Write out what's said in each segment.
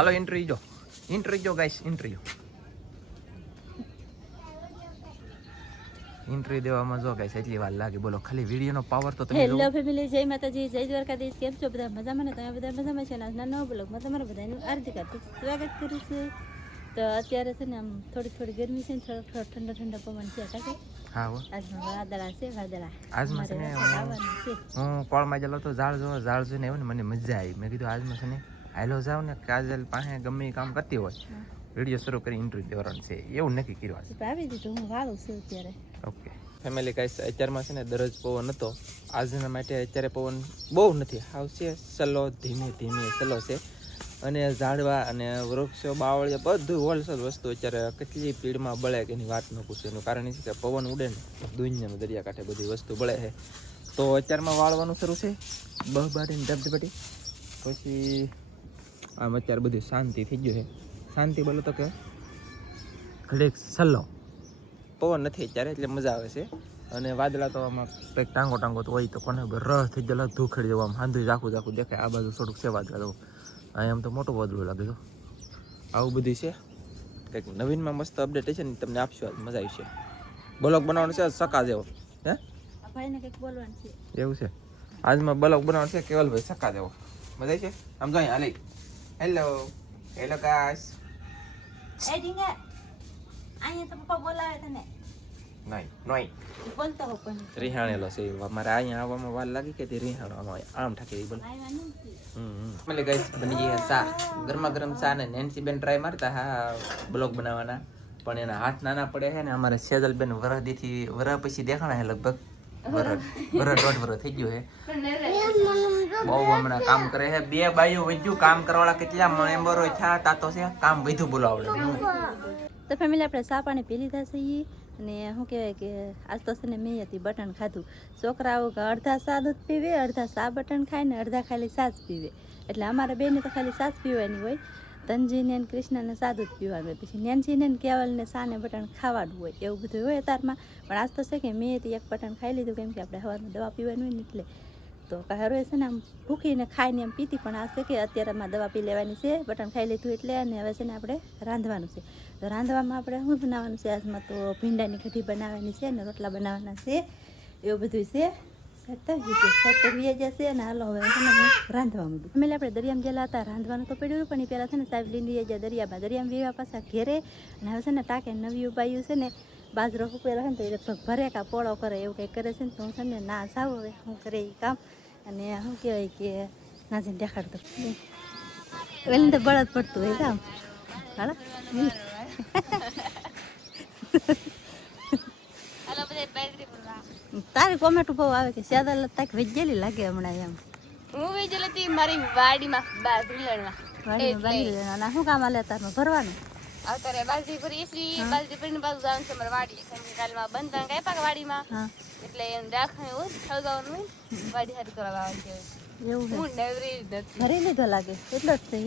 હાલો entry જો guys entry દેવામાં જો ગાઈસ એટલી વાર લાગે બોલો ખાલી વિડીયોનો પાવર તો તમે હેલો ફેમિલી, જય માતાજી, જય દ્વારકાધીશ. કેમ છો બધા? મજામાં ને? તમે બધા મજામાં છે ને? આજના નવા બ્લોગમાં તમારા બધાનું હાર્દિક સ્વાગત કરું છું. તો અત્યારે છે ને આમ થોડી ગરમી છે ને થોડો ઠંડો પવન છે. કાકે હા હો આજમાં વાદળા છે. આજમાં છે ને હું કોળમાં ગયેલો તો ઝાડ જોઈને આવ્યો ને મને મજા આવી. મેં કીધું આજમાં છે ને હાલો જાવ ને કાજલ પાસે ગમે એ કામ કરતી હોય વિડીયો શરૂ કરી ઇન્ટરવ્યુ દેવાનું છે એવું નક્કી કર્યું છે. આવી દીધું હું વાળું છું અત્યારે. ઓકે ફેમિલી ગાઈસ, અત્યારમાં છે ને દરરોજ પવન હતો. આજના માટે અત્યારે પવન બહુ નથી, આવશે સલો ધીમે સલો છે. અને ઝાડવા અને વૃક્ષો બાવળિયા બધું હોલસેલ વસ્તુ અત્યારે કેટલી સ્પીડમાં બળે કે એની વાત ન પૂછે. એનું કારણ એ છે કે પવન ઉડે ને દુનિયામાં દરિયાકાંઠે બધી વસ્તુ બળે છે. તો અત્યારમાં વાળવાનું શરૂ છે બહબાટીને ધબધબાટી. પછી આમ અત્યારે બધું શાંતિ થઈ ગયું છે. શાંતિ બોલો તો કે ઘડીક સલ્લો પવન નથી અત્યારે એટલે મજા આવે છે. અને વાદળા તો આમાં કંઈક ટાંગો તો હોય તો કોને રસ થઈ ગયેલા ધૂખડી જવા આમ હાંધું ઝાખું દેખાય. આ બાજુ થોડુંક છે વાદળા તો અહીંયા આમ તો મોટું વાદળું લાગે તો આવું બધું છે. કંઈક નવીનમાં મસ્ત અપડેટ છે ને તમને આપશું. આજ મજા આવશે. બ્લોગ બનાવવાનું છે સકા જેવો. હે ભાઈને કંઈક બોલવાનું છે એવું છે. આજમાં બ્લોગ બનાવવાનું છે કેવલભાઈ સકા જેવો. મજા છે આમ જો અહીંયા હાલી. Hello guys. એ ઢીંગા અહીંયા તો પપ્પા બોલાવે તને. નહીં બોલતો હો પણ રિહાણેલો છે મારે અહીંયા આવવામાં વાર લાગી કે તે રિહાણો આમ ઠાકે બોલ. એટલે ગાઈસ બની ગઈ ચા, ગરમા ગરમ ચા ને નેન્સી બેન ટ્રાય મારતા હા બ્લોગ બનાવવાના પણ એના હાથ નાના પડે છે ને. અમારે સેજલ બેન વરહ પછી દેખાણા છે લગભગ દોઢ વરસ થઈ ગયું છે. બહુ હમણાં કામ કરે છે. 2 બાઈઓ વધ્યું કામ કરવાળા કેટલા મેમ્બરો થયા તાતો છે કામ વધુ બોલો આવડે. તો ફેમિલી આપણે ચા પાણી પી લીધા છે. અને શું કહેવાય કે આજ તો છે ને મેં હતી બટન ખાધું. છોકરાઓ અડધા ચા દૂધ પીવે, અડધા ચા બટન ખાય ને અડધા ખાલી સાસ પીવે. એટલે અમારા બેને તો ખાલી સાસ પીવાની હોય. ધનજીને ને કૃષ્ણને સા દૂધ પીવાનું હોય. પછી નેન્સીને ને કેવલને ચા ને બટન ખાવાનું હોય. એવું બધું હોય તારમાં. પણ આજ તો છે કે મેં એક બટન ખાઈ લીધું કેમ કે આપણે સવારમાં દવા પીવાની હોય ને એટલે. તો હરોએ છે ને આમ ભૂખીને ખાઈને એમ પીતી પણ આ છે કે અત્યારેમાં દવા પી લેવાની છે. બટન ખાઈ લીધું એટલે અને હવે છે ને આપણે રાંધવાનું છે. તો રાંધવામાં આપણે શું બનાવવાનું છે આજમાં? તો ભીંડાની કઢી બનાવવાની છે અને રોટલા બનાવવાના છે. એવું બધું છે. સત્તર જશે અને હાલો હવે છે ને હું રાંધવા માંડું. અમે આપણે દરિયામાં ગયેલા હતા, રાંધવાનું તો પડ્યું પણ એ પહેલાં છે ને સાહેબ લઈને ગયા દરિયામાં વેવા પાછા ઘેરે. અને હવે છે ને ટાંકે નવી ઉપાયું છે ને બાજરો ઉપેલો છે ને તો એ લગભગ ભરે કા પોળો કરે એવું કંઈક કરે છે ને. તો હું છે ને ના જાઉં હવે હું કરે એ કામ. અને શું કહેવાય કે નાજીને દેખાડતો એટલે તો બળદ પડતું હોય કામ. હાલો તારી કોમેન્ટ બહુ આવે કે સેદલ તાક વેજેલી લાગે હમણાં એમ. હું વેજેલી હતી મારી વાડીમાં બાજરી લેણવા. શું કામ આલે તારમાં ભરવાનું? અત્યારે બાજરી ભરી બાજરી ભરીને બાજુ જવાનું છે મારી વાડી. કાલમાં બંધ કાપ્યા વાડીમાં એટલે એમ રાખવાનું હોય સળગાવવાનું હોય વાડી હારી કરવા આવવાનું છે. એવું હું નવરી નથી ભરી લીધો લાગે એટલો જ છે.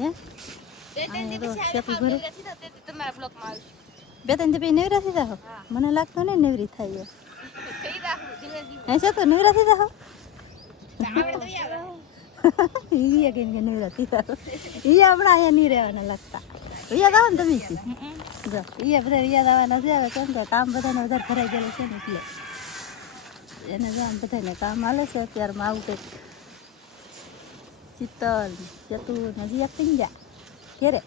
તમારા બ્લોકમાં આવશે 2-3 દી પછી નવરા થઈ જાઓ. મને લાગતો ને નવરી થાય તો નવરા થઈ જાઓ. ઈ કે નવરા થઈ જાઓ ઈ હમણાં અહીંયા નહીં રહેવાના લાગતા. યાદ આવે ને તમે જો ઈ બધા યાદ આવવાના છે. હવે કેમ કે કામ બધાને વધારે ભરાઈ ગયેલું છે ને એટલે એને જો આમ બધાને કામ હાલે છે અત્યારમાં. આવું કંઈક શીતલ જતું નજી આપી ગયા ઘેરે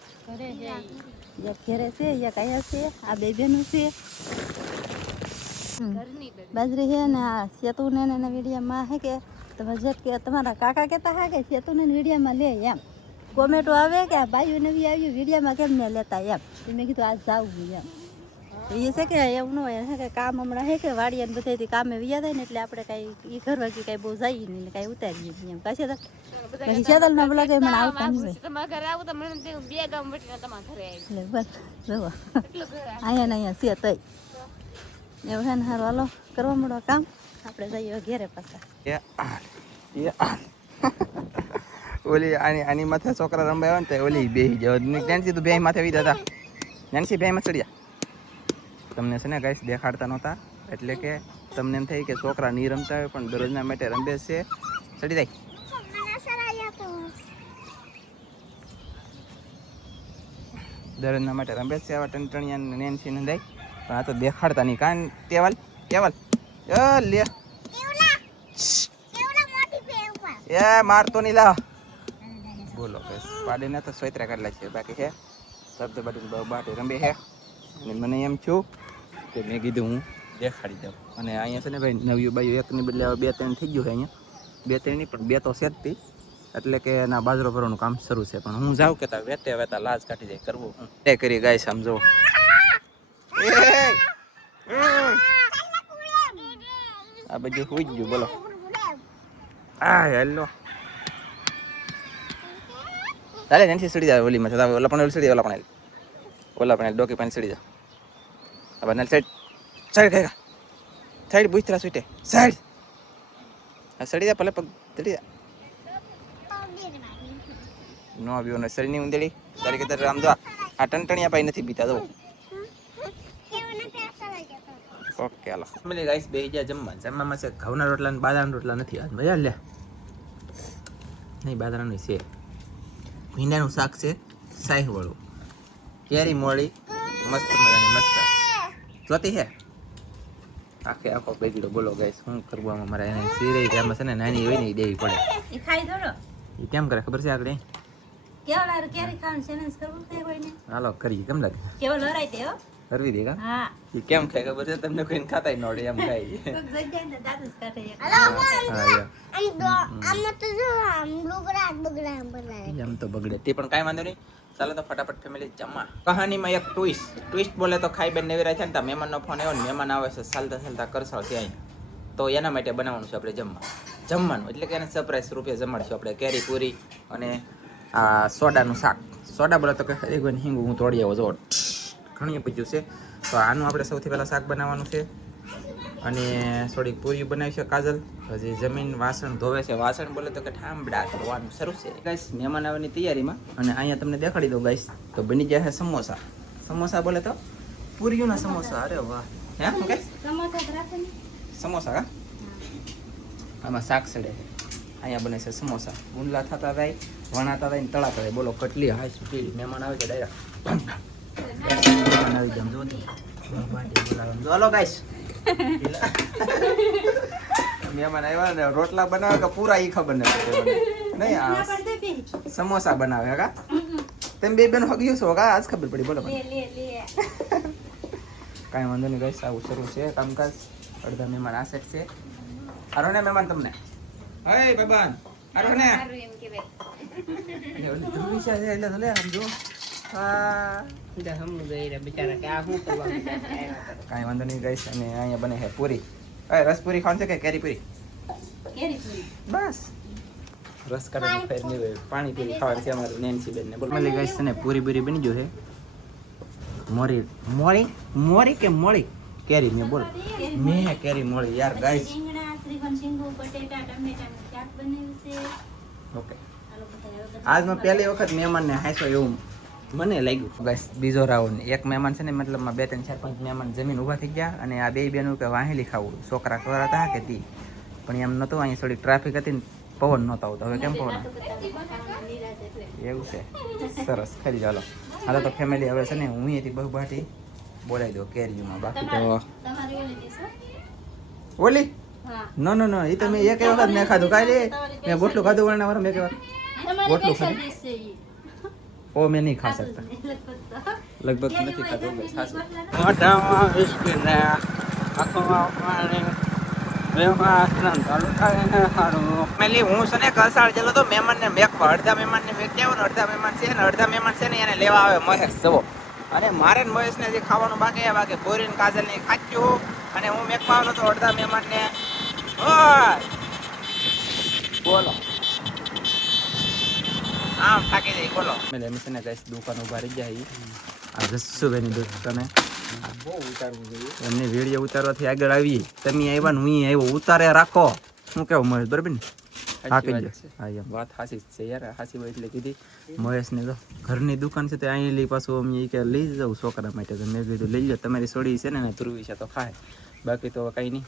ઘેરે છે એક અહીંયા છે. આ 2 બહેનો છે. બાજરી છે ને આ સેતુને એના વિડીયામાં હે કે તમે જે કે તમારા કાકા કહેતા હા કે સેતુને વિડીયામાં લે એમ કોમેન્ટો આવે કે આ બાયું નવી આવ્યું વિડીયામાં કેમ ને લેતા એમ. મેં કીધું આજ જાવું એમ. એ છે કે એવું ન હોય કે કામ હમણાં હે કે વાડીએ બધાથી કામે વ્યા થાય ને એટલે આપણે કાંઈ એ ઘરવા કે કાંઈ બહુ જઈએ નહીં ને કાંઈ ઉતારીએ નહીં એમ. કાશે પછી સેદલના બ્લોગ એમ આવતા નહીં હોય. તમારા ઘરે આવું તો મને 2 ગામ વટીને તમારા ઘરે આવી એટલે બસ જુઓ અહીંયા ને અહીંયા છે તઈ એવું છે ને. સારું હાલો કરવા મળો કામ. આપણે જઈએ ઘેરે પાછા. ઓલી આની માથે છોકરા રમવા આવ્યા ને તો ઓલી બેહી જાવ નેન્સી તો બે માથે આવી જતા. નેન્સી બે માં ચડ્યા. તમને છે ને ગાઈસ દેખાડતા નહોતા એટલે કે તમને એમ થાય કે છોકરા નહીં રમતા હોય પણ દરરોજના માટે રમે છે. ચડી જાય દરરોજના માટે રમેશ છે આવા ટંટણિયા ને નેન્સી ને દઈ પણ આ તો દેખાડતા નહીં કાન કેવલ કેવલ લે એ મારતો નહીં લા બોલો કે પાડીને તો સોયત્રા કાઢલા છે બાકી છે શબ્દ બાટી બાટી રમે છે અને મને એમ છું કે મેં કીધું હું દેખાડી દઉં અને અહીંયા છે ને ભાઈ નવ્યું બાયું એકની બદલે હવે 2-3 થઈ ગયું છે અહીંયા 2-3 નહીં પણ 2 તો છે જ તી એટલે કે એના બાજરો ભરવાનું કામ શરૂ છે પણ હું જાઉં કે વેતે વેતા લાજ કાઢી જાય કરવું હું એ કરી ગાય સમજો આ બધું હુઈ ગયું બોલો આ હેલો ચાલે નેન્સી સડી જાય ઓલીમાં છે ઓલા પણ સડી ઓલા પણ ડોકી પાણી સડી જા હવે નલ સાઈડ સાઈડ ગઈ સાઈડ બુઈતરા સુઈટે સાઈડ આ સડી જા ભલે પગ સડી જા નો આવ્યો ને સળની ઉંદેડી તારી કે તારે આમ જો આ ટંટણિયા પાઈ નથી બીતા જો ઓકે હાલો ફેમિલી ગાઈસ બે જા જમવામાં છે ઘઉંના રોટલા અને બાજરાના રોટલા નથી આજ મજા લે નહીં બાજરાનું છે ભીંડાનું શાક છે સાહી વાળું કેરી મોળી મસ્ત મજાની મસ્ત જોતી હે આખે આખો બેગડો બોલો ગાઈસ શું કરવું આમાં મારે એને સીરે જેમાં છે ને નાની હોય ને એ દેવી પડે એ ખાઈ થોડો એ કેમ કરે ખબર છે આગળ કેવલ આર કેરી ખાવાનું ચેલેન્જ કરવું છે કોઈને હાલો કરીએ કેમ લાગે કેવલ લરાઈ દે હો કરવી દે કા હા એ કેમ ખાય ખબર છે તમને કોઈને ખાતાય નોડે એમ ખાય કોક જગ્યાએ ને દાદુ જ કાઢે એક. એમ તો બગડે તે પણ કાંઈ વાંધો નહીં ચાલો તો ફટાફટ ફેમિલી જમવા કહાનીમાં એક ટ્વિસ્ટ બોલે તો ખાઈ બેન નેવી છે ને મહેમાનનો ફોન આવ્યો ને મહેમાન આવે છે ચાલતા ચાલતા કરશો ત્યાં તો એના માટે બનાવવાનું છે આપણે જમવાનું એટલે કે એને સરપ્રાઈઝ રૂપે જમાડશું આપણે કેરી પૂરી અને આ સોડાનું શાક સોડા બોલે તો કે એક વાર હિંગ હું તોડી આવો જો ઘણી પૂછ્યું છે તો આનું આપણે સૌથી પહેલાં શાક બનાવવાનું છે અને થોડીક પૂરી બનાવી છે કાજલ હજી જમીન વાસણ ધોવે છે વાસણ બોલે તો કે ઠામડા કરવાનું શરૂ છે ગાઈસ મહેમાન આવવાની તૈયારીમાં અને અહીંયા તમને દેખાડી દઉં ગાઈસ તો બની જાય છે સમોસા બોલે તો પૂરીઓના સમોસા અરે વાહ હે શું કે સમોસા જ રાખે ને સમોસા કા આમાં શાક સડે છે અહીંયા બને છે સમોસા ગુંદલા થતા જાય વણાતા જાય ને તળાતા જાય બોલો કેટલી હાઈ સ્પીડ મહેમાન આવે છે ડાયરેક્ટ મહેમાન આવી જાય જો હલો ગાઈસ મહેમાન આવ્યા ને રોટલા બનાવે કે પૂરા ઈ ખબર નહીં આ સમોસા બનાવે કા તેમ બે બેન હગ્યું છો કા આજ ખબર પડી બોલો લે કાંઈ વાંધો નહીં ગાઈસ આવું શરૂ છે કામકાજ અડધા મહેમાન આ સેટ છે આરો ને મહેમાન તમને હે બાબાન આરો ને સારું એમ કહેવાય ઓલી ધુવી છે એટલે તો લે આમ જો હા કાંઈ વાંધો નહીં ગાઈસ અને અહીંયા બને છે પૂરી રસ પૂરી ખાવાનું છે કે કેરી પૂરી કેરી પૂરી બસ રસ કાઢવાનું ફેર નહીં હોય પાણી પૂરી ખાવાનું છે અમારું નેન્સી બેન ને બોલ મળી ગાઈસ છે ને પૂરી પૂરી બની ગયું છે મોરી કે મોળી કેરી મેં બોલ મેં કેરી મોળી યાર ગાઈસ રીંગણા શ્રીખંડ શીંગું બટેટા ટમેટાનું શાક બનાવ્યું છે ઓકે હાલો બધા આજ મેં પહેલી વખત મહેમાનને હાંસો એવું મને લાગ્યું ગાઈસ બીજો રાઉન્ડ એક મહેમાન છે ને મતલબમાં 2 3 4 5 મહેમાન જમીન ઊભા થઈ ગયા અને આ બે બેનું કે વાહેલી ખાવું છોકરા ખવડાવતા કે તી પણ એમ નહોતું અહીંયા થોડી ટ્રાફિક હતી ને પવન નહોતો આવતો હવે કેમ પવન એવું છે સરસ ખરી ચાલો હાલો તો ફેમિલી હવે છે ને હું અહીંથી બહુ બાટી બોલાવી દો કેરીમાં બાકી તો તમારી ઓલી દેશો ઓલી હા નો એ તો મેં એક વખત મેં ખાધું કાલે મેં ગોટલું ખાધું વળના વાર મેં એક વાર તમારી ગોટલું સ્પેશિયલ ખાધું? ડિશ છે ઈ ઓ મેં નહીં ખા શકતા લગભગ નથી ખાધું બસ ખાસ મોઢામાં વિસ્કીને આંખોમાં પાણી વ્યવહાર ચાલુ થાય ને સારું ફેમિલી હું છે ને કસાળ જેલો તો મહેમાનને મેકવા અડધા મહેમાનને મેક્યા હોય ને અડધા મહેમાન છે ને અડધા મહેમાન છે ને એને લેવા આવે મહેશ જવો અને મારે ને મહેશને જે ખાવાનું બાકી બાકી બોરીન કાજલની ખાચ્યું અને હું મેકવા આવ્યો તો અડધા મહેમાનને ઓય બોલો આમ થાકી જાય બોલો મેં છે ને કઈ દુકાન ઉભા રહી જાય આ જસુભાઈની દુકાને બહુ ઉતારવું જોઈએ એમની વિડીયો ઉતારવાથી આગળ આવી તમે આવ્યા ને હું આવ્યો ઉતારે રાખો શું કેવું મહેશ બરાબર ને હા કહેજો હા એમ વાત હાસી જ છે યાર હાસી હોય એટલે કીધી મહેશને તો ઘરની દુકાન છે તે અહીં લઈ પાછું અમે કે લઈ જાઉં છોકરા માટે તો મેં કીધું લઈ જાઓ તમારી સોડી છે ને ધ્રુવી છે તો ખાય બાકી તો કાંઈ નહીં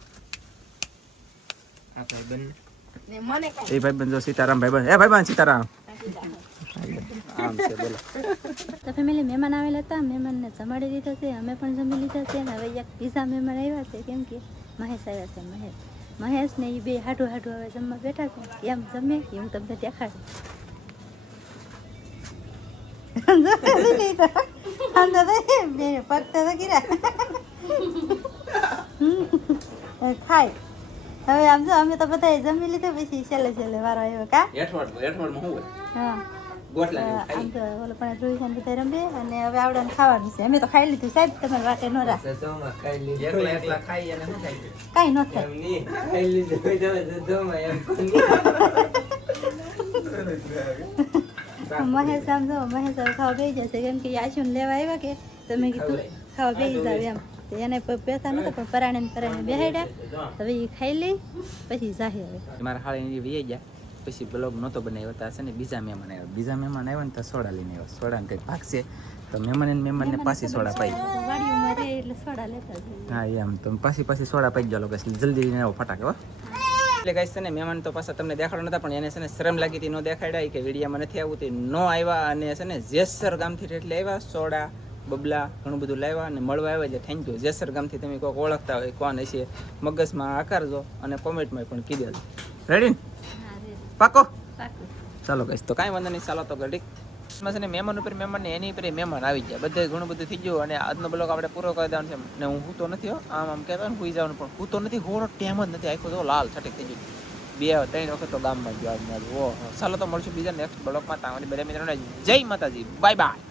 આ ભાઈબંધ એ ભાઈબંધ જો સીતારામ ભાઈબંધ એ ભાઈબંધ સીતારામ આમ છે બોલો. તો ફેમિલી મહેમાન આવેલા હતા, મહેમાનને જમાડી દીધા છે, અમે પણ જમી લીધા છે. અને હવે એક બીજા મહેમાન આવ્યા છે, કેમ કે મહેશ આવ્યા છે. મહેશ ને એ બે હાડું હવે જમવા બેઠા છે. એમ જમે એ હું તમને દેખાડું. ખાય હવે આમ જો અમે તો બધા જમી લીધું, પછી છેલ્લે વારો આવ્યો કા. એઠવાડમાં શું હોય? હા ગોટલા જેવું આમ ખાઈ. તો ઓલો પણ રોહિત બધા રમે અને હવે આવડાને ખાવાનું છે. અમે તો ખાઈ લીધું સાહેબ, તમારે વાટે ન રાખ, એકલા એકલા ખાઈ અને શું ખાઈ? કાંઈ ન થાય. મહેશ આમ જો મહેશ હવે ખાવા બેસી જશે, કેમ કે આશુને લેવા આવ્યા કે તમે કીધું ખાવા બેસી જાવ એમ. તો એને બેસા નતા પણ પરાણે બેહાડ્યા. હવે એ ખાઈ લઈ પછી જાહે. હવે મારા હાળી વી ગયા પછી બ્લોગ નહોતો બનાવ્યો. તો છે ને બીજા મહેમાન આવ્યા ને તો સોડા લઈને આવ્યા. સોડા કંઈક ભાગશે તો મહેમાનને પાછી સોડા પાઈ. વાડીઓમાં રહે એટલે સોડા લેતા જઈએ. હા એમ તો પાછી સોડા પાઈ ગયો લોકો જલ્દી આવો ફટાકે હો. એટલે ગાઈસ છે ને મહેમાન તો પાછા તમને દેખાડો નતા, પણ એને છે ને શરમ લાગી હતી, ન દેખાડ્યા કે વિડીયામાં નથી આવવું તે ન આવ્યા. અને છે ને જેસર ગામથી એટલે આવ્યા, સોડા બબલા ઘણું બધું લાવ્યા અને મળવા આવ્યા. એટલે થેન્ક યુ. જેસર ગામથી તમે કોઈક ઓળખતા હોય કોણ હશે મગજમાં આકારજો અને કોમેન્ટમાં પણ કીધી દેજો. રેડી ને? પાકો? ચાલો ગાઈસ તો કાંઈ વાંધો નહીં. ચાલો તો ઘડીક છે ને મહેમાન ઉપર મહેમાન ને એની ઉપર મહેમાન આવી ગયા. બધે ઘણું બધું થઈ ગયું અને આજનો બ્લોગ આપણે પૂરો કરી દેવાનો છે. ને હું તો નથી આમ કહેવાય ને સુઈ જવાનું, પણ હું તો નથી, ઘોડો ટેમ જ નથી. આખો તો લાલ છટક થઈ ગયું. 2-3 વખત તો ગામમાં ગયો. ચાલો તો મળશું બીજા નેક્સ્ટ બ્લોગમાં. તમારી બધા મિત્રોને જય માતાજી, બાય બાય.